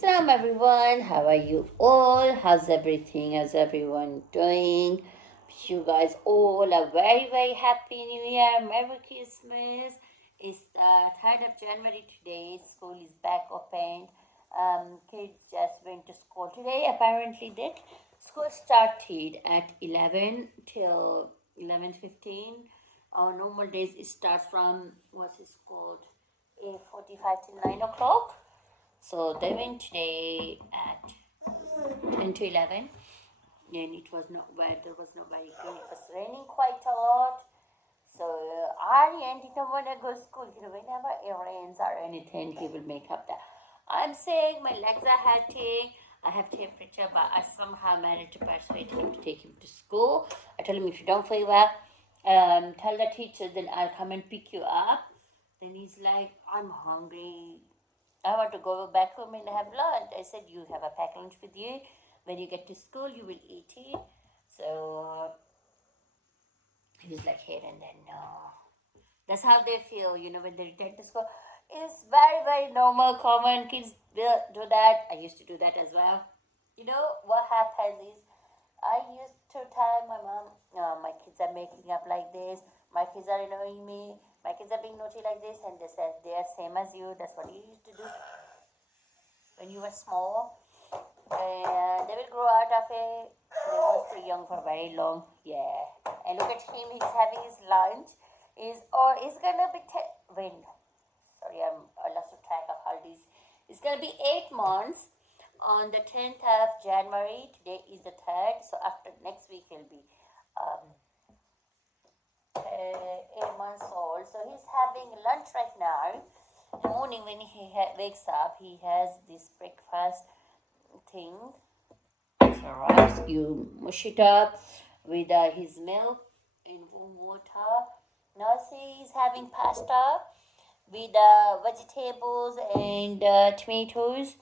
Salam everyone, how are you all? How's everything? How's everyone doing? Wish you guys all a very happy new year. Merry Christmas. It's the 3rd of January today. School is back open. Kids just went to school today. Apparently, did school started at 11 till 11:15. Our normal days it starts from what's it called 8:45 till 9 o'clock. So they went today at 10 to 11, and it was not weather was not very good. It was raining quite a lot. So Aryan didn't want to go to school. Whenever it rains or anything, he will make up that. I'm saying my legs are hurting. I have temperature, but I somehow managed to persuade him to take him to school. I told him if you don't feel well, tell the teacher, then I'll come and pick you up. Then he's like, I'm hungry. I want to go back home and have lunch. I said, you have a packed lunch with you. When you get to school, you will eat it. So he was like, here and then, no. That's how they feel, when they return to school. It's very normal, common. Kids will do that. I used to do that as well. What happens is, I used to tell my mom, my kids are making up like this. My kids are annoying me. My kids are being naughty like this. And they said, they are same as you. That's what you used to do when you were small. And they will grow out of it. They were too young for very long. Yeah. And look at him. He's having his lunch. He's gonna be when? Sorry, I lost track of holidays. It's gonna be 8 months on the 10th of January. Today is the 3rd. So after next week he'll be um, 8 months old. So he's having lunch right now. In the morning when he wakes up, he has this breakfast thing. It's a rice. You mush it up with his milk and warm water. Now see, he's having pasta with vegetables and tomatoes.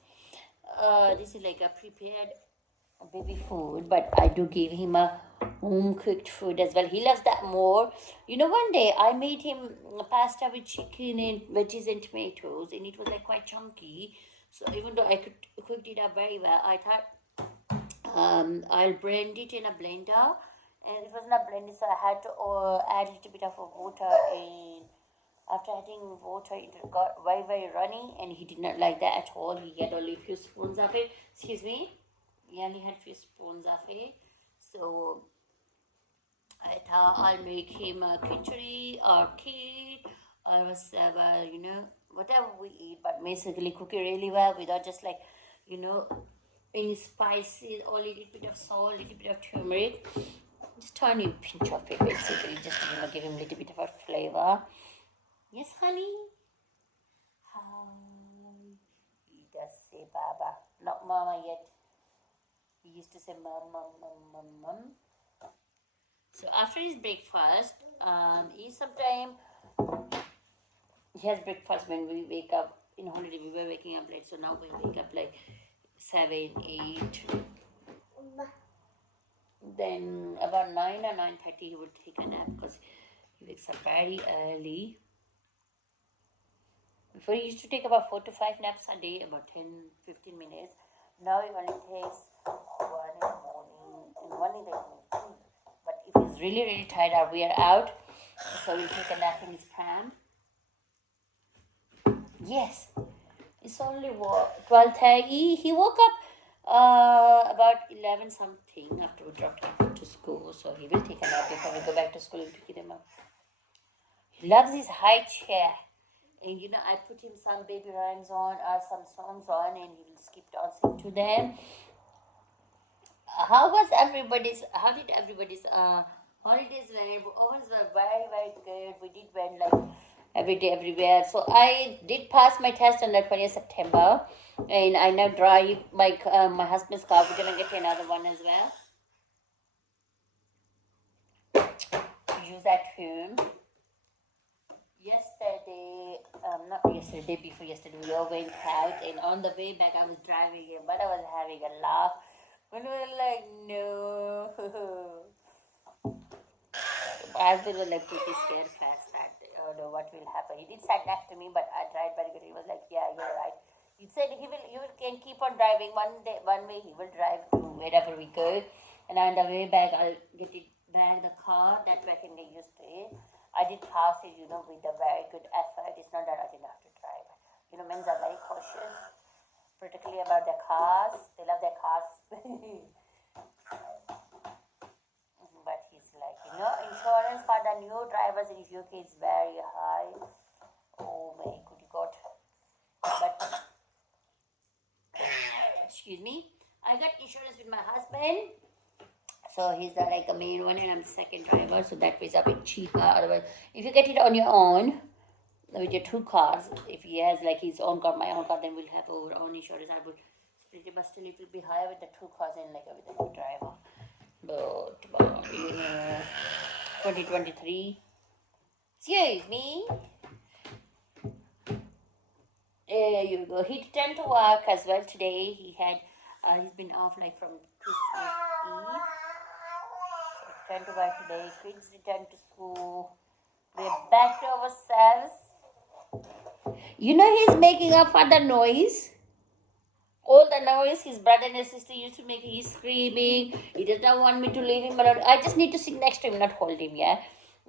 This is like a prepared baby food, but I do give him a home cooked food as well. He loves that more. One day I made him pasta with chicken and veggies and tomatoes, and it was like quite chunky. So even though I cooked it up very well, I thought I'll blend it in a blender, and it was not blended, so I had to add a little bit of water. And after adding water, it got very runny, and he did not like that at all. He had only a few spoons of it. Excuse me. He only had few spoons of it. So I thought I'll make him a khichdi or kheer or whatever, whatever we eat, but basically cook it really well without just like, you know, any spices or a little bit of salt, a little bit of turmeric. Just tiny pinch of it basically, just to give him a little bit of a flavor. Yes, honey? Hi. He does say Baba. Not Mama yet. He used to say mum. So after his breakfast, he sometime he has breakfast when we wake up. In holiday, we were waking up late, so now we wake up like 7, 8. Then about 9 or 9:30, he would take a nap because he wakes up very early. Before he used to take about 4 to 5 naps a day, about 10-15 minutes. Now he only takes one in the morning and one in the evening. But if he's really tired or we are out, so he'll take a nap in his pram. Yes, it's only 12:30. He woke up about 11 something after we dropped him to school. So he will take a nap before we go back to school and pick him up. He loves his high chair. And I put him some baby rhymes on or some songs on, and he'll keep dancing to them. How did everybody's holidays went? Ours were very good. We did went like every day, everywhere. So I did pass my test on the 20th September, and I now drive my husband's car. We're gonna get another one as well to use at home. Yesterday, not yesterday, day before yesterday, we all went out, and on the way back, I was driving it, but I was having a laugh. When we were like, no. My husband was like pretty scared fast that, oh no, what will happen? He did sat next to me, but I tried very good. He was like, yeah, you're right. He said you can keep on driving. One way he will drive to wherever we go, and on the way back I'll get it back the car. That way I can get used to it. I did pass it, with a very good effort. It's not that I didn't have to drive. Men are very cautious, particularly about their cars. They love their cars. But he's like, insurance for the new drivers in UK is very high. Oh my good God. But excuse me, I got insurance with my husband. So he's like a main one and I'm the second driver. So that way it's a bit cheaper. Otherwise, if you get it on your own, with your two cars, if he has like his own car, my own car, then we'll have our own insurance. I would split it, but still it will be higher with the two cars and like with the new driver. But 2023. Excuse me. There you go. He returned to work as well today. He's been off like from Christmas Eve. Returned to work today. Kids returned to school. We're back to ourselves. He's making up for the noise. All the noise his brother and his sister used to make. He's screaming. He does not want me to leave him alone. I just need to sit next to him, not hold him. Yeah.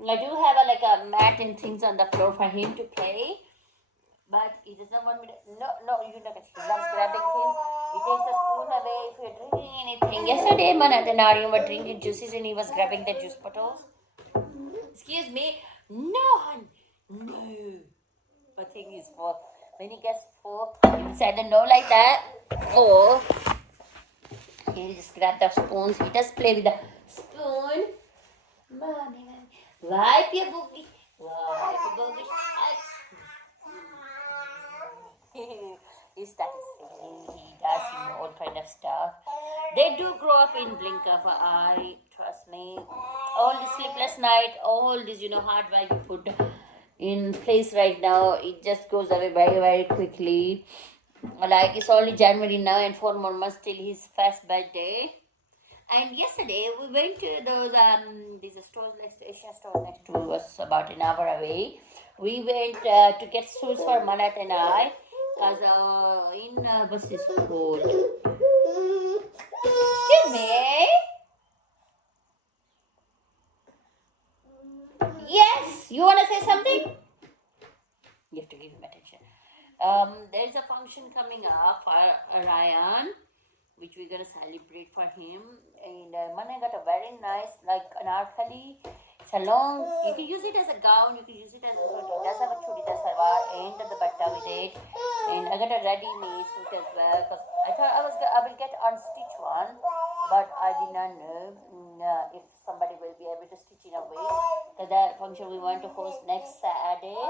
I do have a mat and things on the floor for him to play. But he does not want me to. No, you look at him. He loves grabbing things. He takes the spoon away if you're drinking anything. Yesterday, Manat and Aryan were drinking juices and he was grabbing the juice bottles. Excuse me. No, hon. No. But thing is, when he gets full, he said no like that. Or he'll just grab the spoons. He does play with the spoon. Mommy. Wipe your boogie. Wipe your boogie. He started singing, he does, all kind of stuff. They do grow up in blink of an eye, trust me. All the sleepless night, all this, hard work you put in place right now, it just goes away very, very quickly. Like it's only January now and 4 more months till his first birthday. And yesterday we went to those these stores next to Asian stores next to us about an hour away. We went to get shoes for Manat and I. Because in what's this called? Excuse me. Yes, you want to say something? You have to give him attention. There's a function coming up for Ryan, which we're gonna celebrate for him. And Mana got a very nice, like anarkali. It's a long. You can use it as a gown. You can use it as a suit. It does have a chudidar salwar and the dupatta with it. And I got a ready-made suit as well because I thought I will get unstitched one, but I did not know if somebody will be able to stitch in a way. Because that function we want to host next Saturday.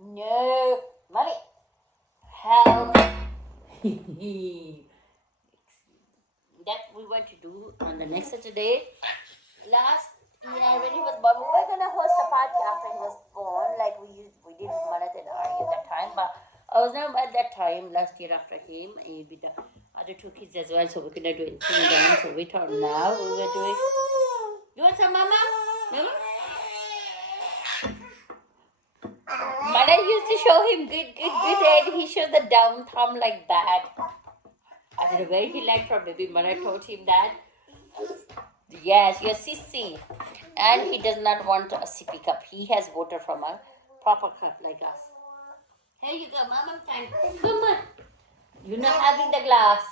No, mommy, help. That we want to do on the next Saturday. Last year when he was born, we were gonna host a party after he was born, like we did with Manat and Ari at that time. But I was not at that time last year after him, and with the other two kids as well. So we couldn't do anything then. So we thought now we will do it. You want some, Mama? Mama? Mother used to show him good, and he showed the down thumb like that. I don't know where he learned from. Maybe Mother taught him that. Yes, your sissy. And he does not want a sippy cup. He has water from a proper cup like us. Here you go, Mama time. Come on. You're not having the glass.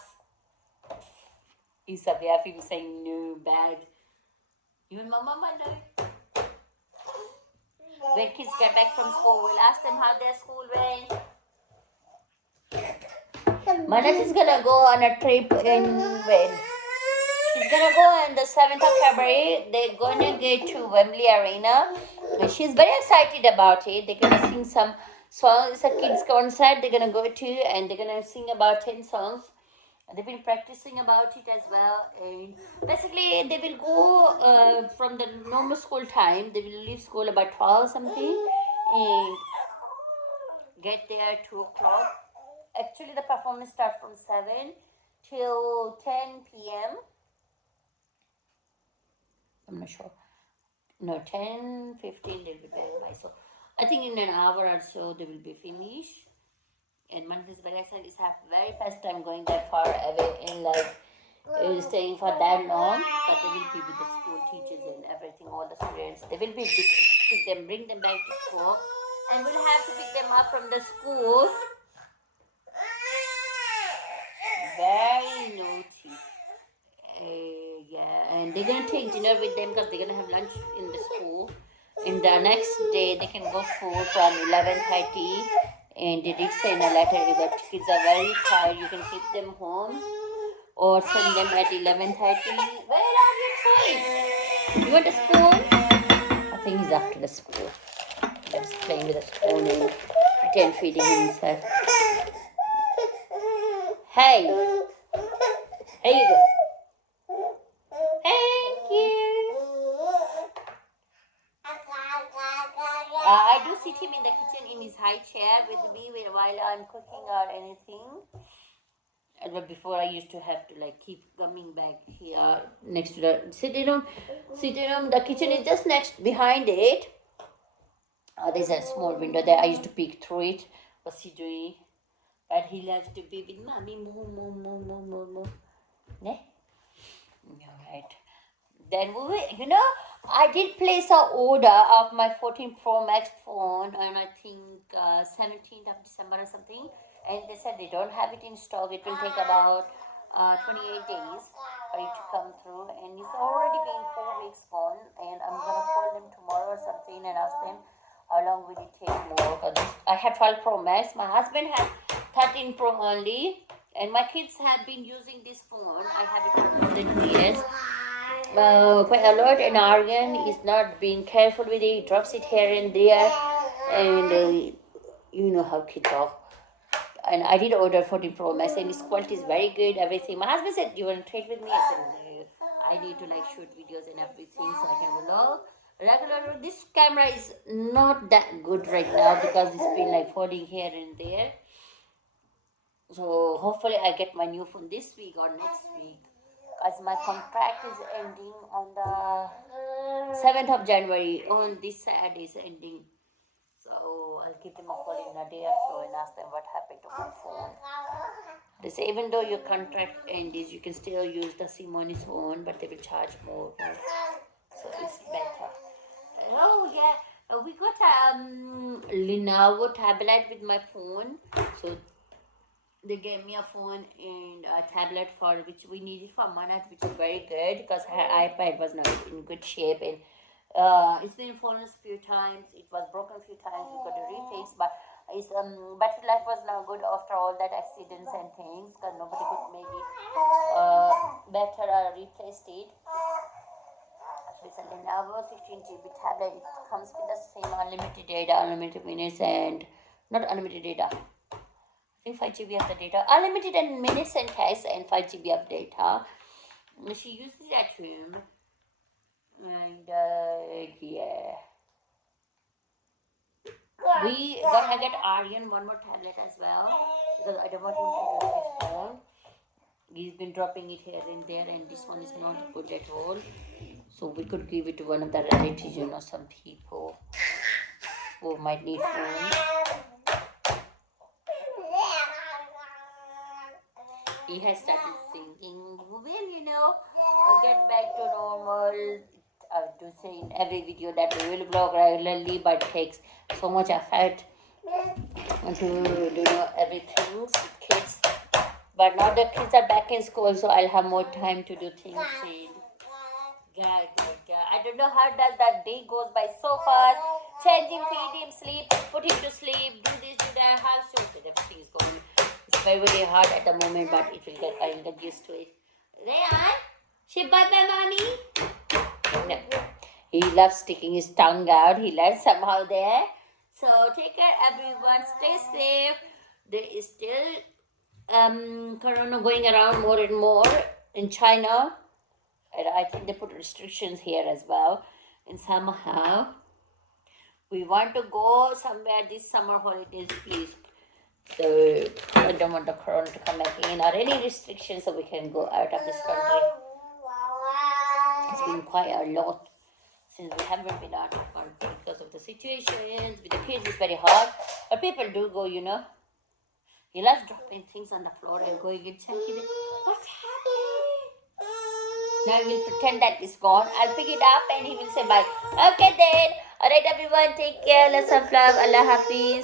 He's up here, him saying no, bad. Even Mama might know. When kids get back from school, we'll ask them how their school went. Manat is gonna go on a trip in when? She's gonna go on the 7th of February. They're gonna go to Wembley Arena. She's very excited about it. They're gonna sing some songs. It's a kids' concert. They're gonna go to and they're gonna sing about 10 songs. They've been practicing about it as well, and basically they will go from the normal school time. They will leave school about 12 something and get there 2 o'clock. Actually, the performance starts from 7 till 10 p.m. I'm not sure. No, 10:15 they'll be back by. So I think in an hour or so they will be finished. And Mantis Balasa is have very first time going that far away and like staying for that long. But they will be with the school teachers and everything, all the students. They will be pick them, bring them back to school, and we'll have to pick them up from the school. Very naughty. Yeah, and they're gonna take dinner with them because they're gonna have lunch in the school. In the next day, they can go school from 11:30. And they did say in a letter if the kids are very tired, you can keep them home or send them at 11:30. Where are your toys? You want to school? I think he's after the school. He's playing with a spoon and pretend feeding himself. Hey, here you go. Thank you. I do sit him in the kitchen in his high chair with me while I'm cooking or anything. But before I used to have to like keep coming back here next to the sitting room. Sitting room, the kitchen is just next behind it. There's a small window there. I used to peek through it. What's he doing? But he loves to be with mommy. Moo. Ne? Alright. Then I did place an order of my 14 Pro Max phone on I think 17th of December or something, and they said they don't have it in stock. It will take about 28 days for it to come through, and it's already been 4 weeks gone. And I'm gonna call them tomorrow or something and ask them how long will it take more. I have 12 Pro Max. My husband has 13 Pro only, and my kids have been using this phone. I have it for more than 2 years. Quite a lot, and Aryan is not being careful with it. He drops it here and there, and you know how kids are. And I did order 14 Pro Max, and its quality is very good. Everything. My husband said, "Do you want to trade with me?" I said, "No, I need to like shoot videos and everything so I can vlog." Regular. This camera is not that good right now because it's been like falling here and there. So hopefully I get my new phone this week or next week, as my contract is ending on the 7th of January. On this Saturday is ending. So I'll give them a call in a day or so and ask them what happened to my phone. They say even though your contract ends, you can still use the Simone's phone, but they will charge more. So it's better. Oh yeah, we got a Lenovo tablet with my phone. So they gave me a phone and a tablet for which we needed for Manat, which is very good because her iPad was not in good shape, and it's been fallen a few times. It was broken a few times. We got to refix, but its battery life was not good after all that accidents and things because nobody could make it better or replaced it. So it's a Lenovo 16 GB tablet. It comes with the same unlimited data, unlimited minutes, and not unlimited data. I think 5 GB of the data, unlimited and minutes and text, and 5 GB of data. She uses it at home, and yeah, we gonna get Aryan one more tablet as well because I don't want him to use his phone. He's been dropping it here and there, and this one is not good at all. So we could give it to one of the relatives, some people who might need phone. He has started singing. Well, get back to normal. I do say in every video that we will vlog regularly, but it takes so much effort to do everything with kids. But now the kids are back in school, so I'll have more time to do things. God. I don't know how does that day goes by so fast. Change him, feed him, sleep, put him to sleep, do this, do that. How soon everything is going. It's very, very hard at the moment, but I'll get used to it. Rayan, say bye-bye, mommy. No. He loves sticking his tongue out. He learns somehow there. So take care, everyone. Stay safe. There is still corona going around more and more in China. And I think they put restrictions here as well. And somehow we want to go somewhere this summer holidays, please. So I don't want the corona to come again or any restrictions so we can go out of this country. It's been quite a lot since we haven't been out of the country because of the situations with the kids. It's very hard, but people do go. He loves dropping things on the floor and going and checking it. What's happening? Now he will pretend that it's gone. I'll pick it up and he will say bye. Okay then. Alright everyone, take care. Lots of love. Allah Hafiz.